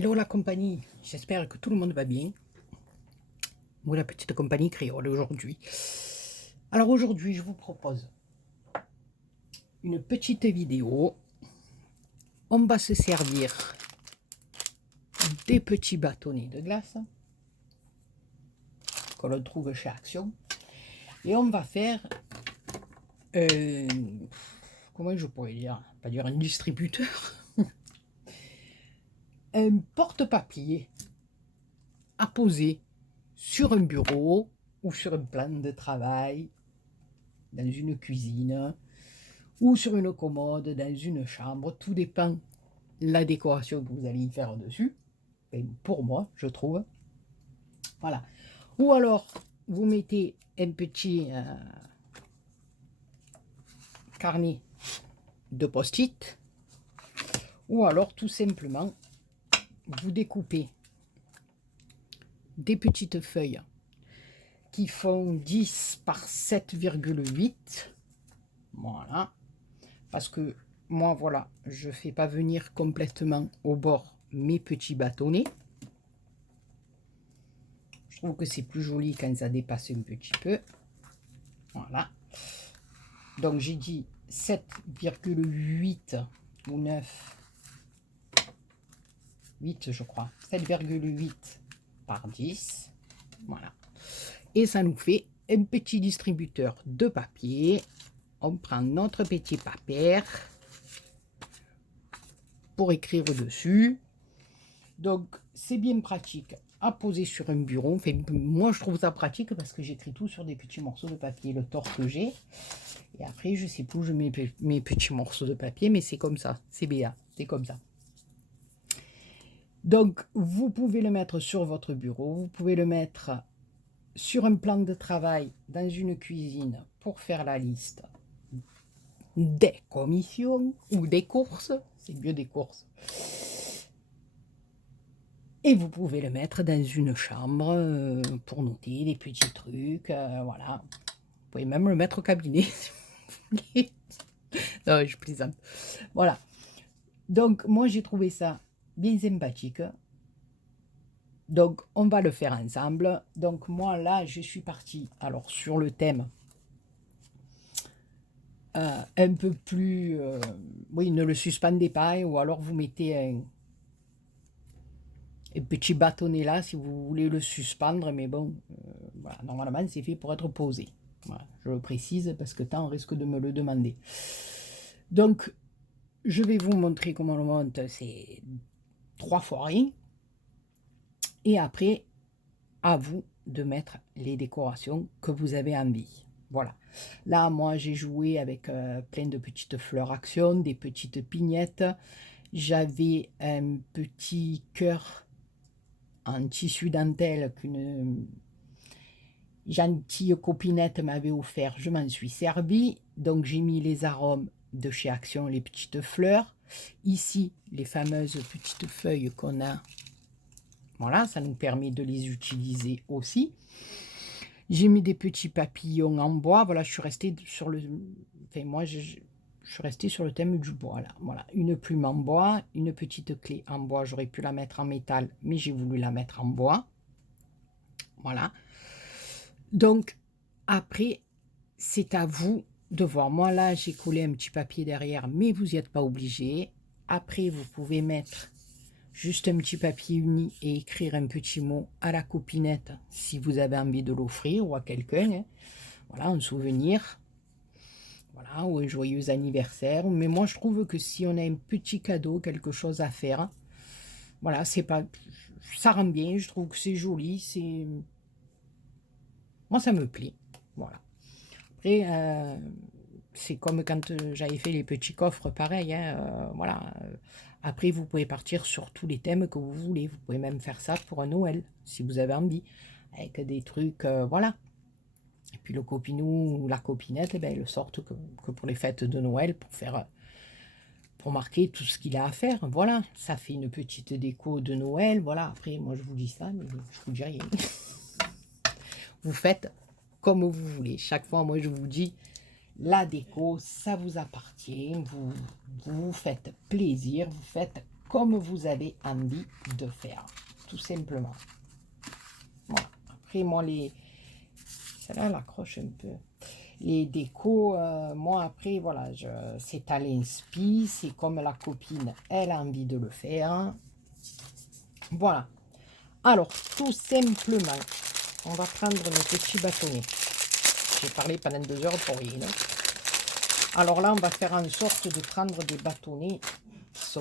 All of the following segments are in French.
Hello la compagnie, j'espère que tout le monde va bien. Moi la petite compagnie créole aujourd'hui. Alors aujourd'hui je vous propose une petite vidéo. On va se servir des petits bâtonnets de glace que l'on trouve chez Action. Et on va faire, comment je pourrais dire, pas dire un distributeur, un porte-papier à poser sur un bureau ou sur un plan de travail, dans une cuisine, ou sur une commode, dans une chambre, tout dépend la décoration que vous allez y faire dessus. Et pour moi, je trouve. Voilà. Ou alors, vous mettez un petit carnet de post-it, ou alors tout simplement, vous découpez des petites feuilles qui font 10 par 7,8. Voilà. Parce que moi, voilà, je ne fais pas venir complètement au bord mes petits bâtonnets. Je trouve que c'est plus joli quand ça dépasse un petit peu. Voilà. Donc j'ai dit 7,8 ou 9, 8 je crois. 7,8 par 10. Voilà. Et ça nous fait un petit distributeur de papier. On prend notre petit papier pour écrire dessus. Donc c'est bien pratique à poser sur un bureau. Enfin, moi je trouve ça pratique parce que j'écris tout sur des petits morceaux de papier, le tort que j'ai. Et après je sais plus où je mets mes petits morceaux de papier, mais c'est comme ça, c'est BA, c'est comme ça. Donc vous pouvez le mettre sur votre bureau, vous pouvez le mettre sur un plan de travail dans une cuisine pour faire la liste des commissions ou des courses, c'est mieux des courses. Et vous pouvez le mettre dans une chambre pour noter des petits trucs, voilà. Vous pouvez même le mettre au cabinet. Non, je plaisante. Voilà. Donc, moi, j'ai trouvé ça bien sympathique. Donc, on va le faire ensemble. Donc, moi, là, je suis partie, alors, sur le thème un peu plus... oui, ne le suspendez pas, ou alors vous mettez un petit bâtonnet là, si vous voulez le suspendre, mais bon, voilà, normalement, c'est fait pour être posé. Voilà, je le précise, parce que tant on risque de me le demander. Donc, je vais vous montrer comment on le monte, c'est 3 fois rien. Et après, à vous de mettre les décorations que vous avez envie. Voilà. Là, moi, j'ai joué avec plein de petites fleurs Action, des petites pignettes. J'avais un petit cœur en tissu dentelle qu'une gentille copinette m'avait offert. Je m'en suis servi. Donc, j'ai mis les arômes de chez Action, les petites fleurs. Ici, les fameuses petites feuilles qu'on a. Voilà, ça nous permet de les utiliser aussi. J'ai mis des petits papillons en bois. Voilà, je suis restée sur le... Enfin, moi, je suis restée sur le thème du bois, là. Voilà, une plume en bois, une petite clé en bois. J'aurais pu la mettre en métal, mais j'ai voulu la mettre en bois. Voilà. Donc, après, c'est à vous de voir. Moi, là, j'ai collé un petit papier derrière, mais vous n'y êtes pas obligé. Après, vous pouvez mettre juste un petit papier uni et écrire un petit mot à la copinette si vous avez envie de l'offrir ou à quelqu'un. Hein. Voilà, un souvenir. Voilà, ou un joyeux anniversaire. Mais moi, je trouve que si on a un petit cadeau, quelque chose à faire, voilà, c'est pas... Ça rend bien, je trouve que c'est joli, c'est... Moi, ça me plaît. Voilà. Après, c'est comme quand j'avais fait les petits coffres, pareil. Hein, voilà. Après, vous pouvez partir sur tous les thèmes que vous voulez. Vous pouvez même faire ça pour un Noël, si vous avez envie. Avec des trucs, voilà. Et puis le copinou ou la copinette, eh ben, ils le sortent que pour les fêtes de Noël, pour faire... pour marquer tout ce qu'il a à faire. Voilà, ça fait une petite déco de Noël. Voilà, après, moi, je vous dis ça, mais je vous dis rien. Vous faites comme vous voulez. Chaque fois, moi, je vous dis, la déco, ça vous appartient. Vous faites plaisir, vous faites comme vous avez envie de faire, tout simplement. Voilà. Après, moi, celle-là, elle accroche un peu. Les décos, moi, après, voilà, c'est à l'inspi, c'est comme la copine, elle a envie de le faire. Voilà. Alors, tout simplement, on va prendre nos petits bâtonnets. J'ai parlé pendant 2 heures pour rien. Alors là, on va faire en sorte de prendre des bâtonnets qui sont...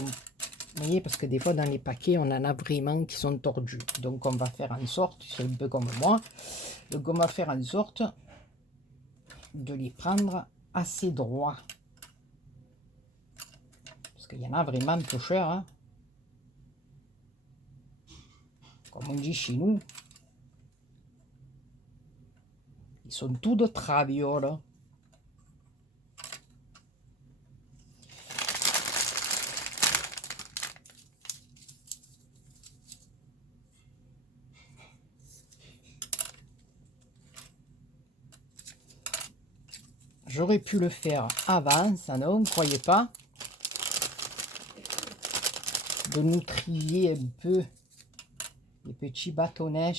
Vous voyez, parce que des fois, dans les paquets, on en a vraiment qui sont tordus. Donc, on va faire en sorte, c'est un peu comme moi, donc on va faire en sorte de les prendre assez droits. Parce qu'il y en a vraiment peu cher, hein. Comme on dit chez nous. Ils sont tous de traviole. J'aurais pu le faire avant, ça non, ne croyez pas. De nous trier un peu les petits bâtonnets.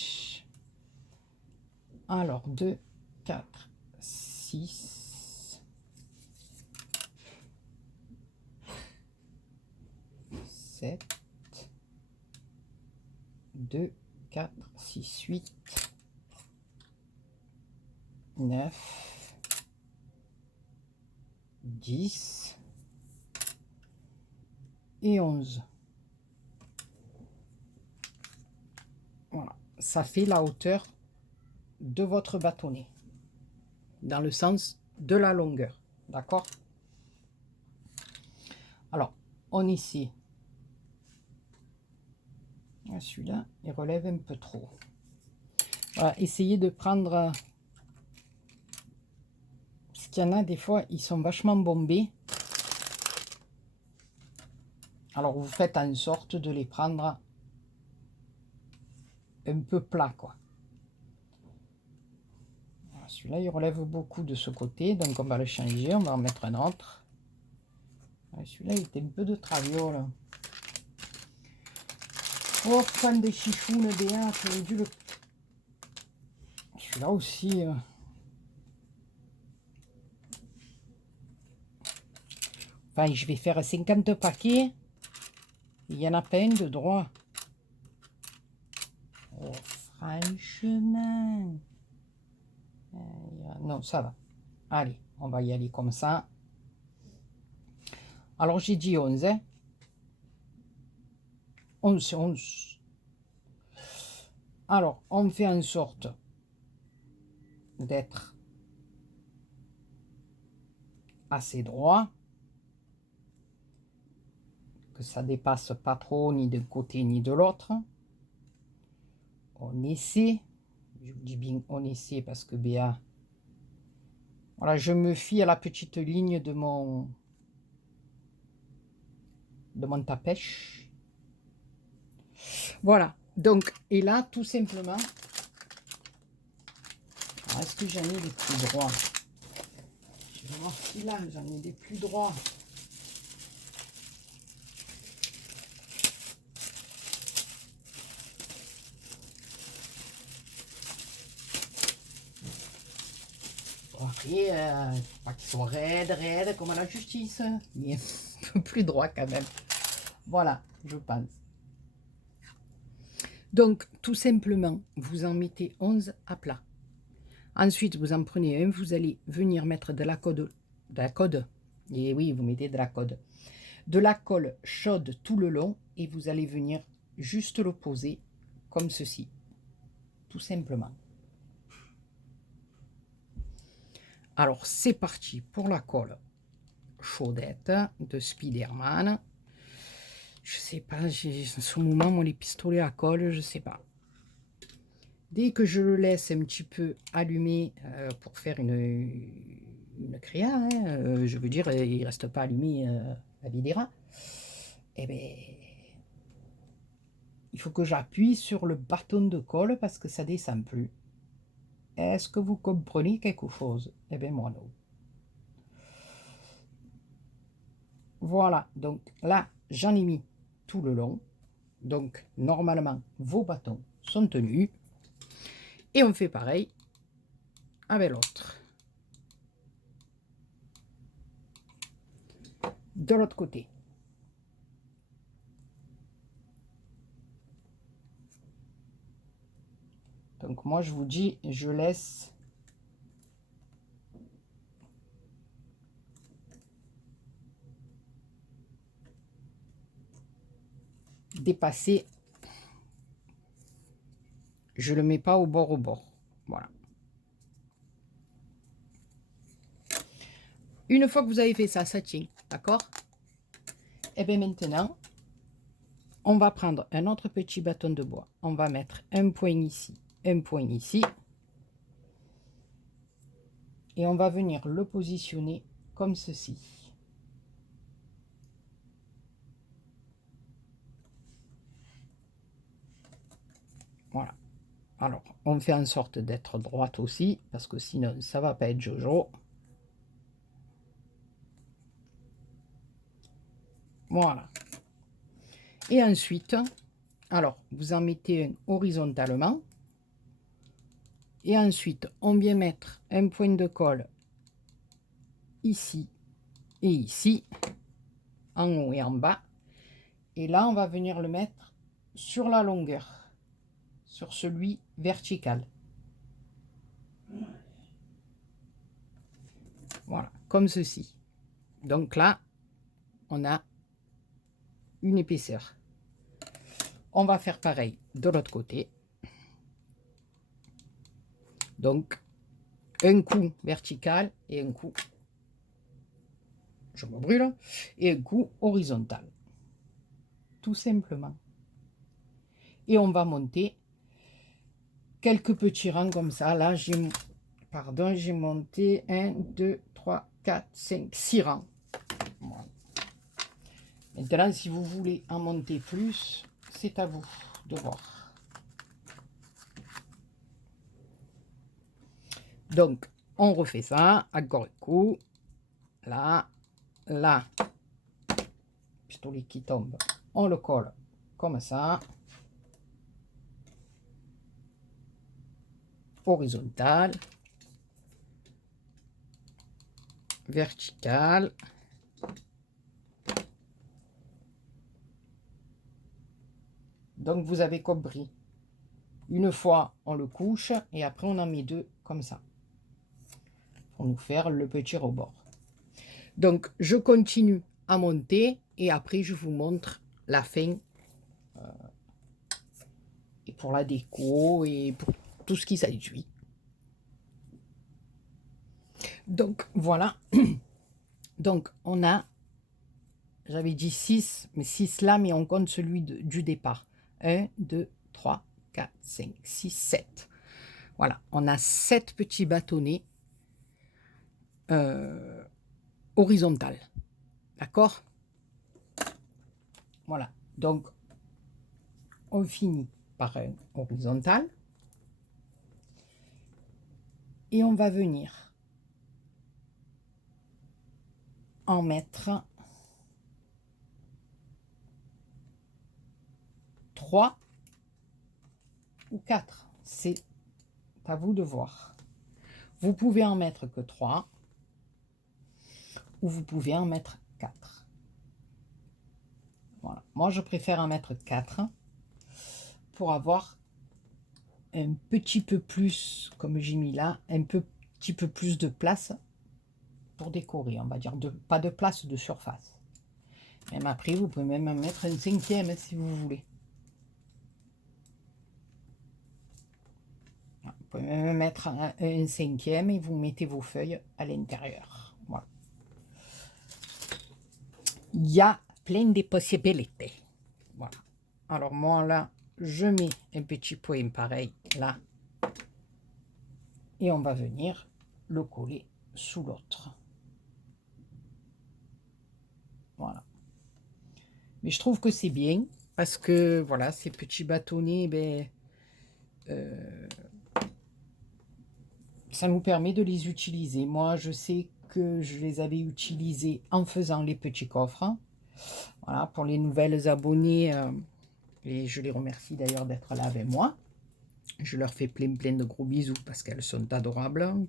Alors, 2, 4, 6, 7, 2, 4, 6, 8, 9, 10 et 11. Voilà, ça fait la hauteur de votre bâtonnet, dans le sens de la longueur, d'accord? Alors, on essaie. Celui-là, il relève un peu trop. Voilà, essayez de prendre... Parce qu'il y en a des fois, ils sont vachement bombés. Alors, vous faites en sorte de les prendre un peu plat, quoi. Celui-là, il relève beaucoup de ce côté, donc on va le changer, on va en mettre un autre. Celui-là, il était un peu de traviole. Oh, fan des chichounes, Béat, j'aurais dû le... Celui-là aussi... Enfin, je vais faire 50 paquets. Il n'y en a pas un de droit. Oh, franchement... non, ça va. Allez, on va y aller comme ça. Alors, j'ai dit 11, hein. 11, c'est 11. Alors, on fait en sorte d'être assez droit. Que ça dépasse pas trop, ni d'un côté, ni de l'autre. On essaie. Je vous dis bien on essaie parce que Béa... Voilà, je me fie à la petite ligne de mon tapèche. Voilà, donc, et là, tout simplement, est-ce que j'en ai des plus droits? Je vais voir si là, j'en ai des plus droits. Bon, après, pas qu'ils sont raides, comme à la justice, mais un peu plus droit quand même. Voilà, je pense. Donc, tout simplement, vous en mettez 11 à plat. Ensuite, vous en prenez un, vous allez venir mettre de la colle, et oui, vous mettez de la colle chaude tout le long, et vous allez venir juste le poser comme ceci, tout simplement. Alors, c'est parti pour la colle chaudette de Spiderman. Je sais pas, j'ai en ce moment, moi, les pistolets à colle, je sais pas. Dès que je le laisse un petit peu allumé pour faire une créa, hein, je veux dire, il ne reste pas allumé à Videra, et bien, il faut que j'appuie sur le bâton de colle parce que ça ne descend plus. Est-ce que vous comprenez quelque chose? Eh bien, moi non. Voilà, donc là, j'en ai mis tout le long. Donc, normalement, vos bâtons sont tenus. Et on fait pareil avec l'autre. De l'autre côté. Donc, moi, je vous dis, je laisse dépasser. Je le mets pas au bord. Voilà. Une fois que vous avez fait ça, ça tient, d'accord? Et bien maintenant, on va prendre un autre petit bâton de bois. On va mettre un point ici, un point ici. Et on va venir le positionner comme ceci. Voilà. Alors, on fait en sorte d'être droite aussi, parce que sinon, ça va pas être Jojo. Voilà. Et ensuite, alors, vous en mettez un horizontalement. Et ensuite, on vient mettre un point de colle ici et ici, en haut et en bas. Et là, on va venir le mettre sur la longueur, sur celui vertical. Voilà, comme ceci. Donc là, on a une épaisseur. On va faire pareil de l'autre côté. Donc, un coup vertical et un coup, je me brûle, et un coup horizontal. Tout simplement. Et on va monter quelques petits rangs comme ça. Là, j'ai monté 1, 2, 3, 4, 5, 6 rangs. Voilà. Maintenant, si vous voulez en monter plus, c'est à vous de voir. Donc, on refait ça, encore un coup. Là, là, pistolet qui tombe, on le colle comme ça. Horizontal. Vertical. Donc, vous avez compris. Une fois, on le couche et après, on en met deux comme ça. Pour nous faire le petit rebord. Donc, je continue à monter et après, je vous montre la fin. Et pour la déco et pour tout ce qui s'ensuit. Donc, voilà. Donc, on a, j'avais dit 6, mais 6 là, mais on compte celui du départ. 1, 2, 3, 4, 5, 6, 7. Voilà, on a 7 petits bâtonnets horizontales. D'accord? Voilà, donc on finit par un horizontal. Et on va venir en mettre 3 ou 4. C'est à vous de voir. Vous pouvez en mettre que 3 ou vous pouvez en mettre 4. Voilà. Moi, je préfère en mettre 4 pour avoir un petit peu plus, comme j'ai mis là, petit peu plus de place pour décorer, on va dire, pas de place de surface. Même après, vous pouvez même en mettre un 5e si vous voulez. Vous pouvez même mettre un 5e et vous mettez vos feuilles à l'intérieur. Voilà. Il y a plein de possibilités. Voilà. Alors moi là, je mets un petit point pareil là. Et on va venir le coller sous l'autre. Voilà. Mais je trouve que c'est bien parce que voilà, ces petits bâtonnets, ben, ça nous permet de les utiliser. Moi, je sais que je les avais utilisés en faisant les petits coffres. Voilà, pour les nouvelles abonnées, et je les remercie d'ailleurs d'être là avec moi. Je leur fais plein de gros bisous parce qu'elles sont adorables.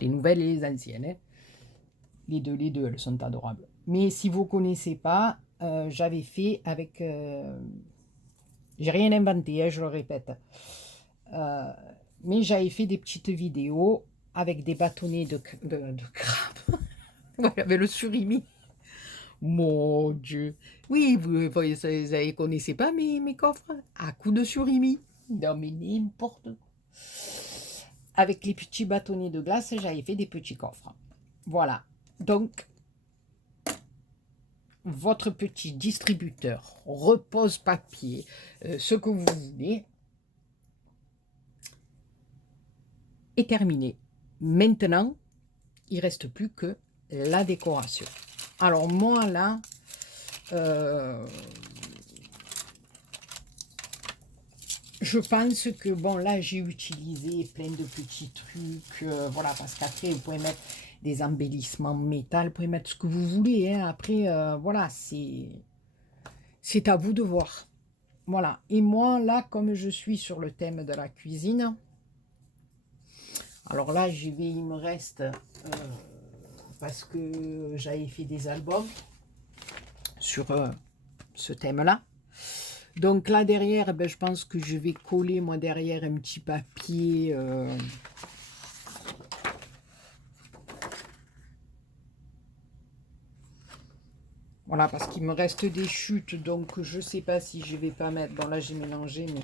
Les nouvelles et les anciennes. Hein. Les deux, elles sont adorables. Mais si vous ne connaissez pas, j'avais fait avec... j'ai rien inventé, hein, je le répète. Mais j'avais fait des petites vidéos avec des bâtonnets de crabe. Voilà, avec le surimi. Mon Dieu. Oui, vous ne connaissez pas mes coffres à coups de surimi. Non, mais n'importe quoi. Avec les petits bâtonnets de glace, j'avais fait des petits coffres. Voilà. Donc, votre petit distributeur repose papier, ce que vous voulez, est terminé. Maintenant, il ne reste plus que la décoration. Alors moi, là, je pense que, bon, là, j'ai utilisé plein de petits trucs, voilà, parce qu'après, vous pouvez mettre des embellissements métal, vous pouvez mettre ce que vous voulez, hein. Après, voilà, c'est à vous de voir. Voilà, et moi, là, comme je suis sur le thème de la cuisine, alors là, il me reste, parce que j'avais fait des albums sur ce thème-là. Donc là derrière, ben, je pense que je vais coller moi derrière un petit papier. Voilà, parce qu'il me reste des chutes, donc je sais pas si je vais pas mettre. Bon là j'ai mélangé, mais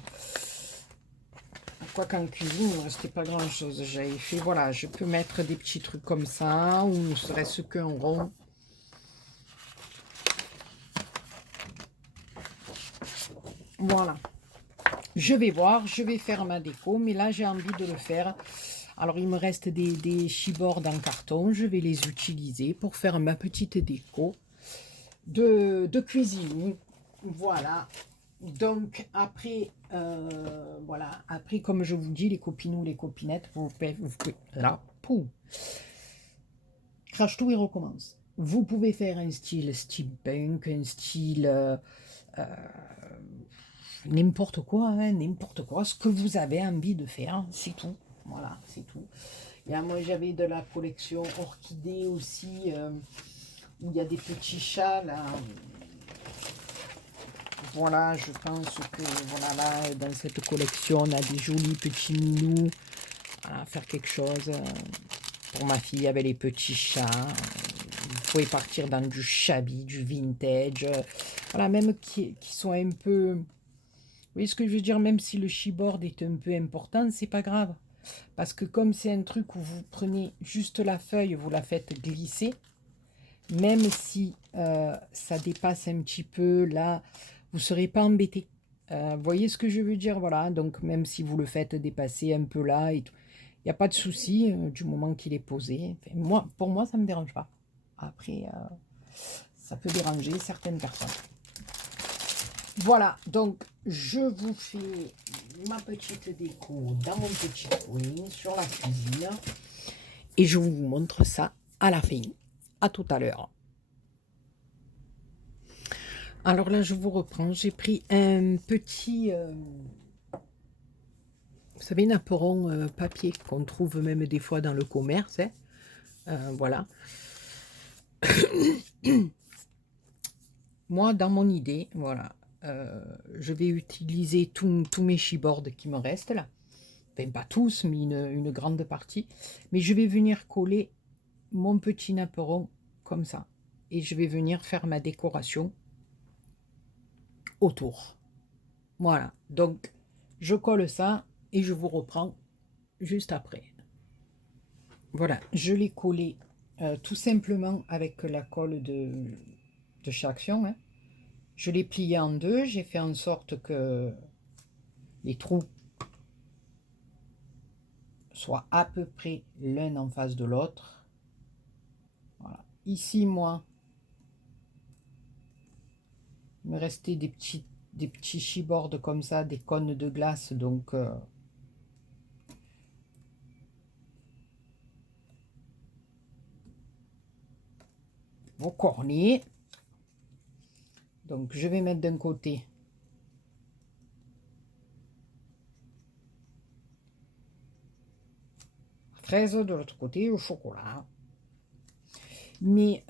quoi qu'en cuisine, il ne restait pas grand chose. J'avais fait, voilà, je peux mettre des petits trucs comme ça, ou ne serait-ce qu'un rond. Voilà. Je vais voir, je vais faire ma déco, mais là j'ai envie de le faire. Alors il me reste des chipboards en carton, je vais les utiliser pour faire ma petite déco de cuisine. Voilà. Donc après, voilà, après comme je vous dis, les copinous, les copinettes, vous pouvez là, poum, crache tout et recommence. Vous pouvez faire un style steampunk, un style n'importe quoi, hein, n'importe quoi, ce que vous avez envie de faire, c'est tout. Voilà, c'est tout. Et moi, j'avais de la collection orchidée aussi, où il y a des petits chats, là. Voilà, je pense que, voilà, là, dans cette collection, on a des jolis petits minous. Voilà, faire quelque chose pour ma fille avec les petits chats. Vous pouvez partir dans du shabby, du vintage. Voilà, même qui sont un peu... Vous voyez ce que je veux dire? Même si le chipboard est un peu important, c'est pas grave. Parce que comme c'est un truc où vous prenez juste la feuille, vous la faites glisser, même si ça dépasse un petit peu, là, vous ne serez pas embêté. Vous voyez ce que je veux dire? Voilà, donc même si vous le faites dépasser un peu là et tout, il n'y a pas de souci du moment qu'il est posé. Enfin, moi, pour moi, ça ne me dérange pas. Après, ça peut déranger certaines personnes. Voilà, donc je vous fais ma petite déco dans mon petit coin sur la cuisine et je vous montre ça à la fin. À tout à l'heure. Alors là, je vous reprends. J'ai pris un petit, vous savez, un apéron papier qu'on trouve même des fois dans le commerce. Hein. Voilà. Moi, dans mon idée, voilà, je vais utiliser tous mes chipboards qui me restent là. Enfin, pas tous, mais une grande partie. Mais je vais venir coller mon petit napperon comme ça. Et je vais venir faire ma décoration autour. Voilà. Donc, je colle ça et je vous reprends juste après. Voilà, je l'ai collé tout simplement avec la colle de chez Action. Hein. Je l'ai plié en deux, j'ai fait en sorte que les trous soient à peu près l'un en face de l'autre. Voilà. Ici, moi, il me restait des petits chipboards comme ça, des cônes de glace, donc vos cornets. Donc, je vais mettre d'un côté la fraise, de l'autre côté le chocolat. Mais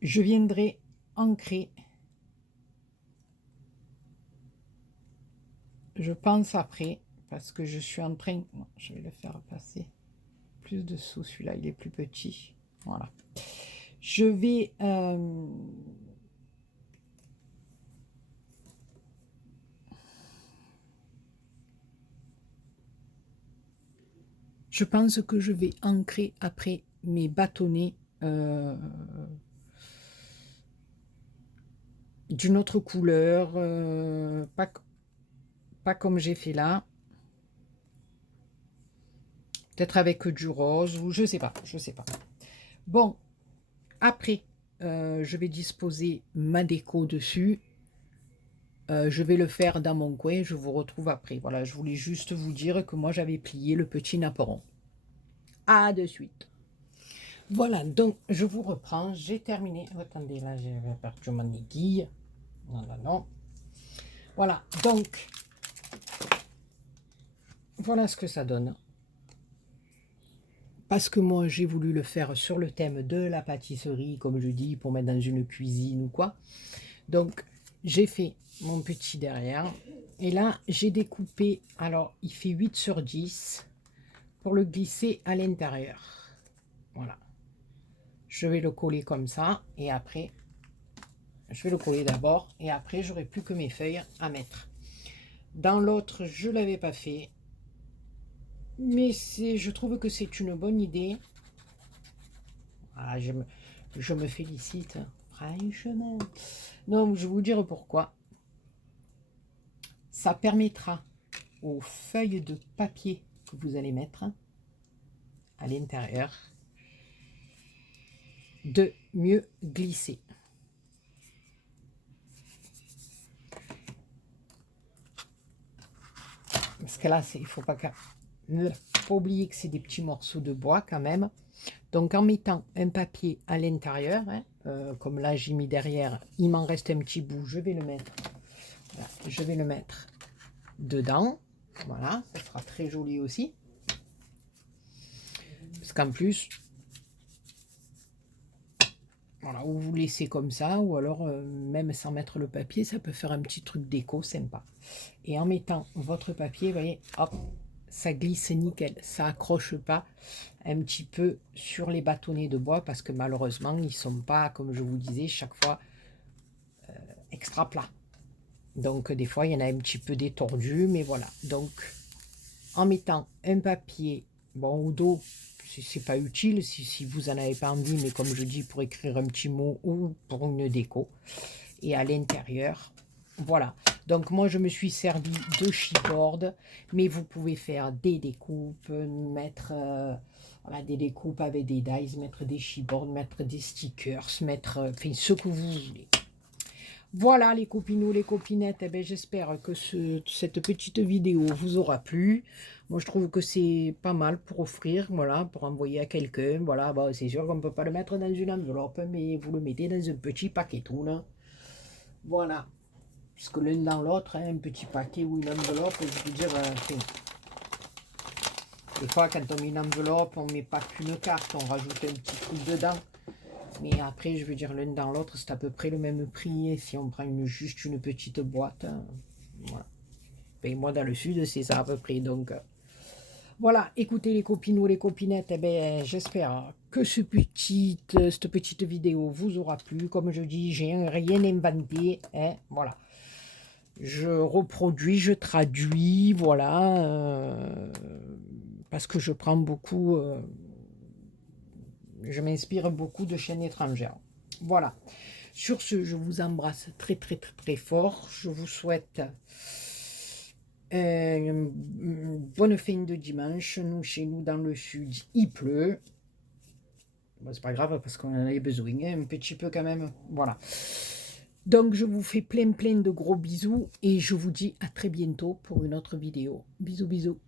je viendrai ancrer, je pense après, parce que je suis en train, non, je vais le faire passer plus dessous, celui-là il est plus petit, voilà. Je vais je pense que je vais ancrer après mes bâtonnets d'une autre couleur, pas comme j'ai fait là. Peut-être avec du rose ou je sais pas, je sais pas. Bon, après, je vais disposer ma déco dessus. Je vais le faire dans mon coin, je vous retrouve après. Voilà, je voulais juste vous dire que moi j'avais plié le petit napperon. À de suite. Voilà, donc je vous reprends, j'ai terminé. Attendez, là j'ai perdu mon aiguille. Non, non, non. Voilà, donc, voilà ce que ça donne. Parce que moi j'ai voulu le faire sur le thème de la pâtisserie, comme je dis, pour mettre dans une cuisine ou quoi. Donc j'ai fait mon petit derrière. Et là j'ai découpé, alors il fait 8 sur 10 pour le glisser à l'intérieur. Voilà. Je vais le coller comme ça et après, je vais le coller d'abord et après j'aurai plus que mes feuilles à mettre. Dans l'autre, je ne l'avais pas fait. Mais je trouve que c'est une bonne idée. Ah, je me félicite, franchement. Donc, je vais vous dire pourquoi. Ça permettra aux feuilles de papier que vous allez mettre à l'intérieur de mieux glisser. Parce que là, il ne faut pas oublier que c'est des petits morceaux de bois quand même. Donc en mettant un papier à l'intérieur, hein, comme là j'ai mis derrière, il m'en reste un petit bout, je vais le mettre, voilà, je vais le mettre dedans, voilà, ça sera très joli aussi. Parce qu'en plus, voilà, ou vous laissez comme ça, ou alors même sans mettre le papier, ça peut faire un petit truc déco sympa. Et en mettant votre papier, vous voyez, hop, ça glisse nickel, ça accroche pas un petit peu sur les bâtonnets de bois parce que malheureusement ils sont pas, comme je vous disais, chaque fois extra plats. Donc des fois il y en a un petit peu détordu, mais voilà. Donc en mettant un papier, bon, ou d'eau, c'est pas utile si vous en avez pas envie, mais comme je dis, pour écrire un petit mot ou pour une déco. Et à l'intérieur, voilà. Donc moi je me suis servi de chipboard, mais vous pouvez faire des découpes, mettre voilà, des découpes avec des dies, mettre des chipboards, mettre des stickers, mettre enfin, ce que vous voulez. Voilà les copinous, les copinettes, eh ben, j'espère que cette petite vidéo vous aura plu. Moi je trouve que c'est pas mal pour offrir, voilà, pour envoyer à quelqu'un. Voilà, bon, c'est sûr qu'on ne peut pas le mettre dans une enveloppe, mais vous le mettez dans un petit paquet tout là. Voilà. Puisque l'un dans l'autre, hein, un petit paquet ou une enveloppe, je veux dire, des fois quand on met une enveloppe, on ne met pas qu'une carte, on rajoute un petit truc dedans. Mais après, je veux dire, l'un dans l'autre, c'est à peu près le même prix. Et si on prend juste une petite boîte, hein, voilà. Et moi, dans le sud, c'est ça à peu près. Donc, voilà, écoutez les copinous, les copinettes, eh ben, j'espère que cette petite vidéo vous aura plu. Comme je dis, j'ai rien inventé, hein, voilà. Je reproduis, je traduis, voilà, parce que je prends beaucoup, je m'inspire beaucoup de chaînes étrangères. Voilà. Sur ce, je vous embrasse très très très très fort. Je vous souhaite une bonne fin de dimanche. Nous, chez nous, dans le sud, il pleut. Bon, c'est pas grave parce qu'on en avait besoin, hein, un petit peu quand même. Voilà. Donc, je vous fais plein de gros bisous et je vous dis à très bientôt pour une autre vidéo. Bisous, bisous.